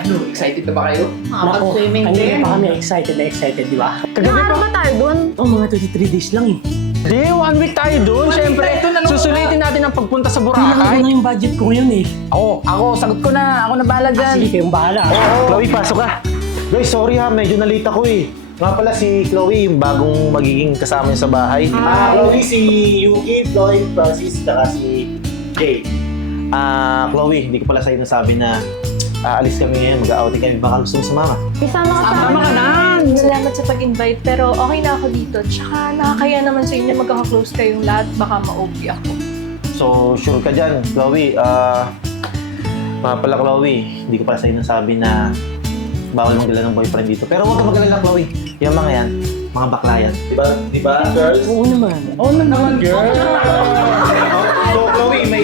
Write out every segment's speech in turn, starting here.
Ano, excited na ba kayo? Makapag-swimming kanina din. pa kami excited na excited, di ba? Ilang araw ba tayo doon? Oh, mga 23 days lang eh. Di, one week tayo doon. One week tayo dun, ano susulitin natin ang pagpunta sa Kailangan ko Boracay. na yung budget ko ngayon eh. Ako, ako, sagot ko na. Ako na bahala dyan. Sige, kayong bahala. Chloe, pasok ka. Guys, sorry ha, medyo nalita ko eh. Nga pala si Chloe, yung bagong magiging kasama niya sa bahay. Ah, Chloe, si Yuki, Floyd, Francis, saka si Jay. Ah, Chloe, hindi ko pala sa'yo nasabi na aalis kami ngayon, mag-outing kami. Baka gusto mo sumama. Isama ka sa Tama ka na. Salamat sa pag-invite, pero okay na ako dito. Tsaka nakakaya naman sa inyo magkaka-close kayong lahat, baka ma-OP ako. So, sure ka dyan, Chloe. Ah, mga pala, Chloe, hindi ko pala sa'yo nasabi na bawal magdala ng boyfriend dito. Pero huwag ka mag-alala, Chloe. Yung mga yan, mga bakla yan. Di ba, di ba, girls? Oo naman. Oo na naman, girl. So, Chloe, may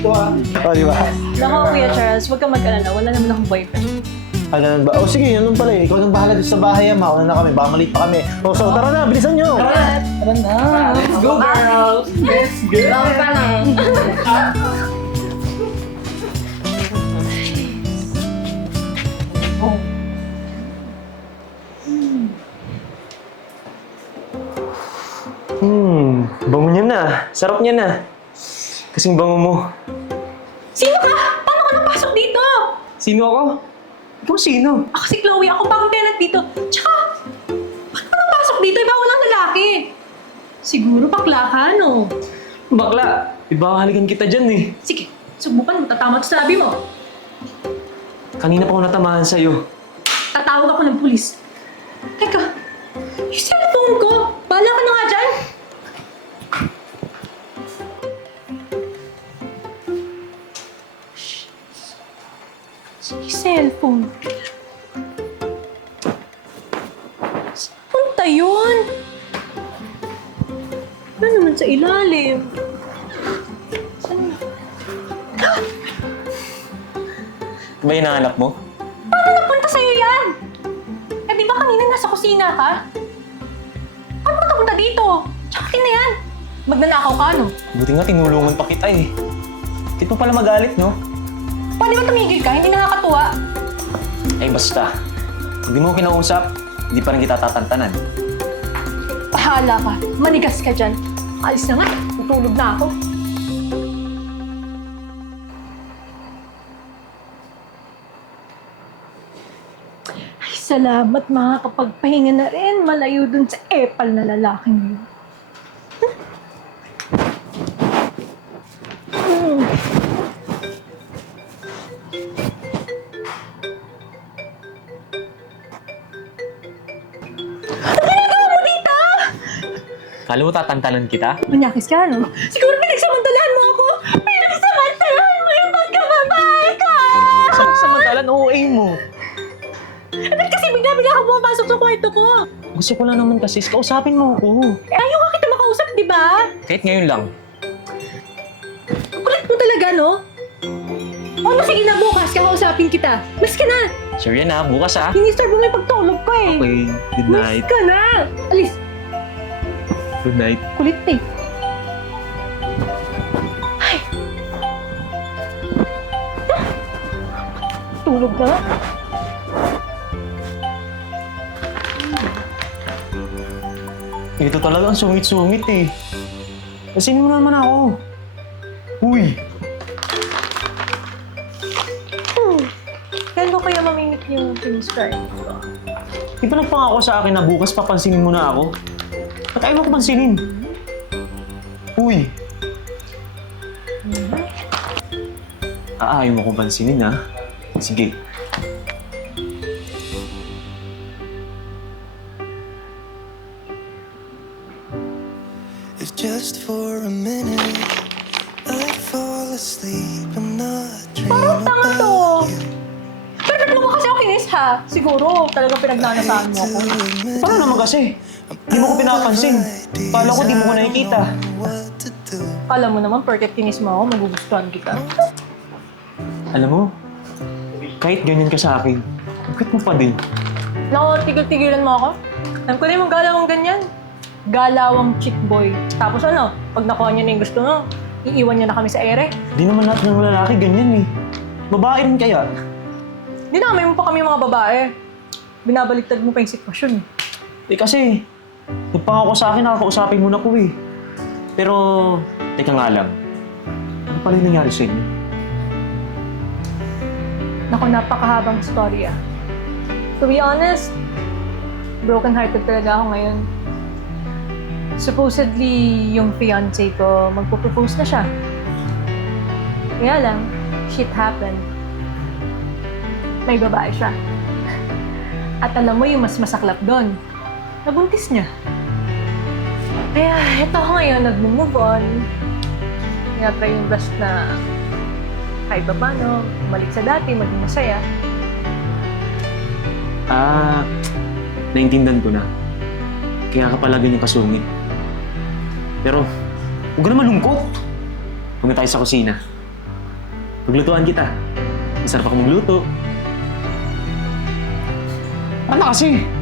dito ha. Oh, di ba? Nako, Kuya Charles, huwag ka mag-alala. Wala naman akong boyfriend. Ah, ganun ba? Oh, sige, yun nun pala eh. Ikaw nang bahala dito sa bahay, ah. Mauna na kami. Baka pa kami. Oh, so, tara na, bilisan nyo. Tara na. Let's go, girls. Let's go. Love ka lang. Hmm, bango niya na. Sarap niya na. Kasing bango mo. Sino ka? Paano ka napasok dito? Sino ako? Ikaw sino? Ako si Chloe. Ako bagong tenant dito. Tsaka, paano ka napasok dito? Iba walang lalaki. Siguro bakla ka, no? Bakla, iba halikan kita dyan eh. Sige, subukan mo. Tatama sa sabi mo. Kanina pa ako natamaan sa'yo. Tatawag ako ng pulis. Teka, yung cellphone ko. Bahala ka na nga dyan. Yung cellphone. Saan punta yun? Ano naman sa ilalim? Saan? Ba yung nahanap mo? Paano napunta sa'yo yan? Eh di ba kanina nasa kusina ka? Paano ka napunta dito? Tsaka akin na yan. Magnanakaw ka, no? Buti nga tinulungan pa kita eh. Bakit mo pala magalit, no? Pwede ba tumigil ka? Hindi nakakatuwa. Eh basta, hindi mo kinausap, hindi pa rin kita tatantanan. Bahala ka. Manigas ka dyan. Alis na nga. Tutulog na ako. Ay, salamat makakapagpahinga na rin. Malayo dun sa epal na lalaking yun. Kala mo tatantanan kita? Manyakis ka, no? Siguro pinagsamantalahan mo ako! Pinagsamantalahan mo yung pagkababae ka! Sa samantalan, OA mo. Eh, ba't kasi bigla-bigla ka pumapasok sa kwarto ko? Gusto ko lang naman kasi, kausapin mo ako. Eh, ayaw nga kita makausap, di ba? Kahit ngayon lang. Kulit mo talaga, no? O, no, sige na, bukas kakausapin kita. Mas ka na! Sure yan ha, bukas ha. Sinistorbo mo yung pagtulog ko eh. Okay, good Mas night. ka na! Alis, Good night. kulit eh. Ay! Tulog na. Ito talaga ang sungit-sungit eh. Kasinin mo naman ako. Uy! Hmm. Kailan ko kaya mamimit yung pinstrike ko? Di ba nagpangako sa akin na bukas papansinin mo na ako? Ba't ayaw mo ko pansinin? Uy! Ah, ayaw mo ko pansinin ha? Sige. If just for a minute I fall asleep and not dream Parang tanga to. about you. Pero ba't mo kasi ako kinis ha? Siguro talagang pinagnanasaan mo ako. Paano naman kasi? Di mo ko pinapansin. Kala ko di mo ko nakikita. Kala mo naman, perfect kinis mo ako, magugustuhan kita. Alam mo, kahit ganyan ka sa akin, bakit mo pa din? Naku, tigil-tigilan mo ako. Alam ko na yung galawang ganyan. Galawang chick boy. Tapos ano, pag nakuha niya na yung gusto mo, iiwan niya na kami sa ere. Di naman lahat ng lalaki ganyan eh. Babae rin kaya. Dinamay mo pa kami mga babae. Binabaliktad mo pa yung sitwasyon eh. Eh kasi, nagpangako sa akin, nakakausapin mo na ko eh. Pero, teka nga lang. Ano pala yung nangyari sa inyo? Naku, napakahabang storya. To be honest, broken-hearted talaga ako ngayon. Supposedly, yung fiancé ko, magpo-propose na siya. Kaya lang, shit happened. May babae siya. At alam mo yung mas masaklap doon, nabuntis niya. Kaya eto ako ngayon, nag-move on. Tinatry yung best na kahit pa paano, bumalik sa dati, maging masaya. Ah, naintindihan ko na. Kaya ka pala ganyan kasungit. Pero, huwag ka naman lungkot. Huwag na tayo sa kusina. Paglutuan kita. Masarap ako magluto. Ano kasi?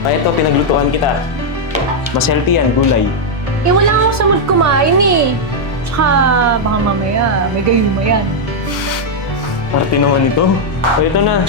Ah, ito, pinaglutuan kita. Mas healthy yan, gulay. Eh, wala ako sa mood kumain eh. Tsaka, baka mamaya, may gayon mo yan. Parte naman ito. So, ito na.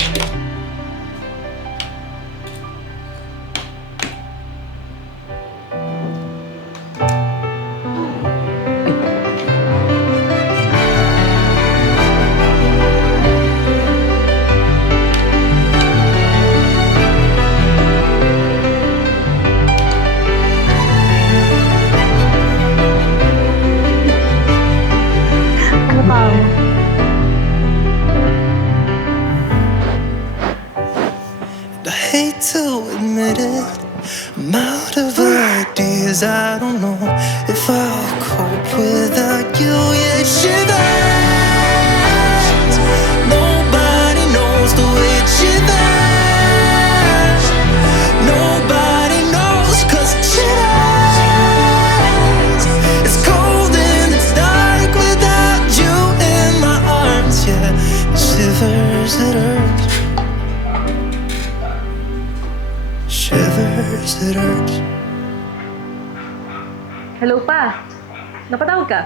Napatawag ka?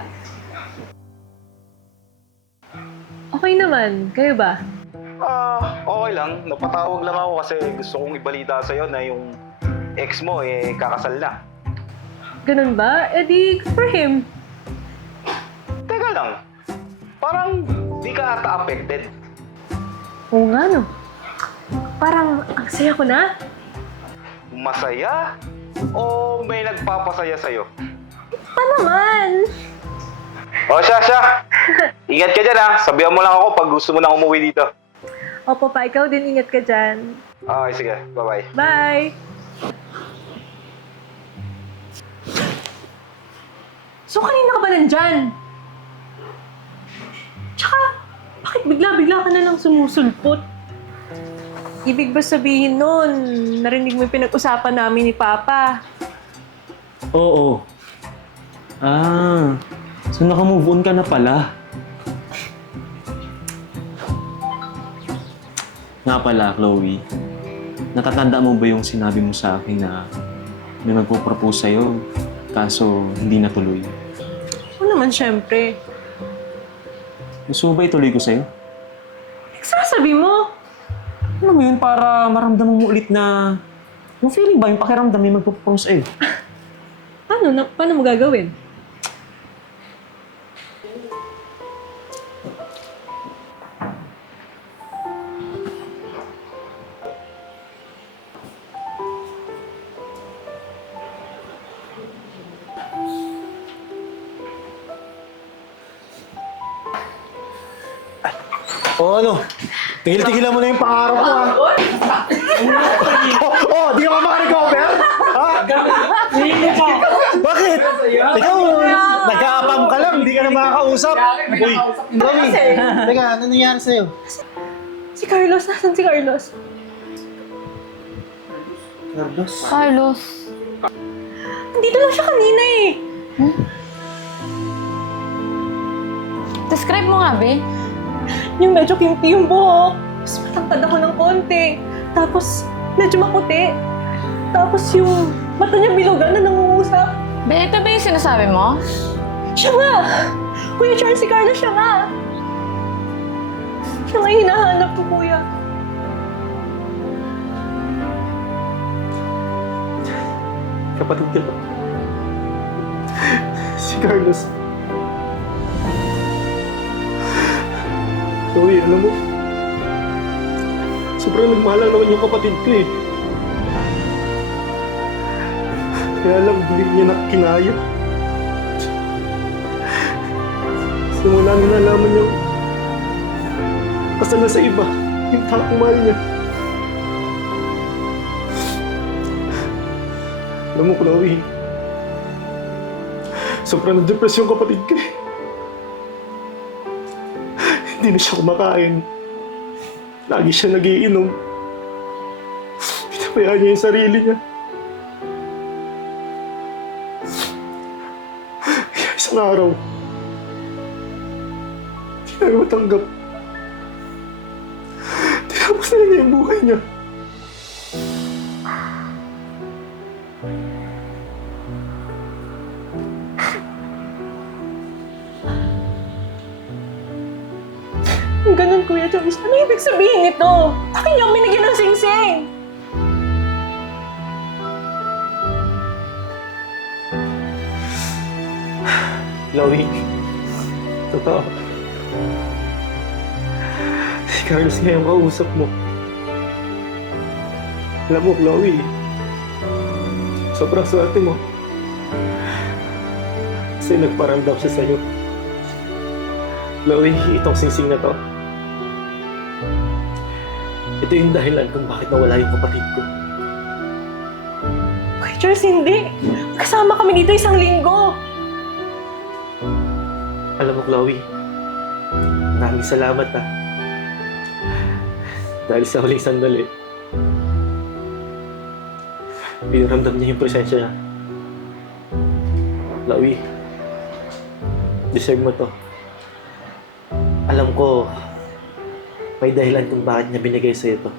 Okay naman. Kayo ba? Ah, okay lang. Napatawag lang ako kasi gusto kong ibalita sa'yo na yung ex mo eh kakasal na. Ganun ba? Eh di, good for him. Teka lang. Parang di ka ata affected. Oo nga no. Parang, ang saya ko na. Masaya? O may nagpapasaya sa'yo? Pa naman? O siya, siya. Ingat ka dyan ha. Sabihan mo lang ako pag gusto mo nang umuwi dito. Opo pa, ikaw din ingat ka dyan. Okay, sige. Bye-bye. Bye! So, kanina ka ba nandyan? Tsaka, bakit bigla-bigla ka na lang sumusulpot? Ibig ba sabihin nun, narinig mo yung pinag-usapan namin ni Papa? Oo. Ah, so naka-move on ka na pala. Nga pala, Chloe. Natatanda mo ba yung sinabi mo sa akin na may magpo-propose sa'yo, kaso hindi natuloy? Oo naman, syempre. Gusto mo ba ituloy ko sa'yo? Nagsasabi mo? Ano mo yun para maramdaman mo ulit na... Yung feeling ba, yung pakiramdam may magpo-propose sa'yo? Paano, na, paano mo gagawin? O ano? Tigil-tigilan mo na yung pangarap mo ha. oh, oh, di ka pa makarecover? Ha? Bakit? Ikaw, nag-aapam ka lang, hindi ka na makakausap. Uy, Romy, teka, ano nangyari sa'yo? Si Carlos, nasan si Carlos? Carlos? Carlos. Nandito lang siya kanina eh. Describe mo nga, be. Yung medyo kimpi yung buhok. Mas matangkad ako ng konti. Tapos, medyo maputi. Tapos yung mata niya bilugan na nangungusap. Be, ito ba yung sinasabi mo? Siya nga! Kuya Charles, si Carlos siya nga! Siya nga hinahanap ko, kuya. Kapatid ka ba? Si Carlos. Chloe, alam mo, sobrang nagmahalan naman yung kapatid ko eh. Kaya lang, hindi niya na kinaya. Simula nung nalaman niya, kasal na sa iba, yung taong mahal niya. Alam mo, Chloe, sobrang na-depress yung kapatid ko eh. Hindi na siya kumakain. Lagi siya nagiinom. Pinabayaan niya yung sarili niya. Kaya isang araw, hindi na matanggap. Tinapos na niya yung buhay niya. Ibig sabihin nito? Bakit niyo ako binigyan ng sing-sing? Chloe, totoo. Si Carlos nga yung kausap mo. Alam mo, Chloe, sobrang swerte mo. Kasi nagparamdam siya sa'yo. Chloe, itong singsing na to. Ito yung dahilan kung bakit nawala yung kapatid ko. Kuya Joyce, hindi. Kasama kami dito isang linggo. Alam mo, Chloe, maraming salamat ha. Dahil sa huling sandali, pinaramdam niya yung presensya niya. Chloe, deserve mo to. Alam ko, may dahilan kung bakit niya binigay sa'yo to.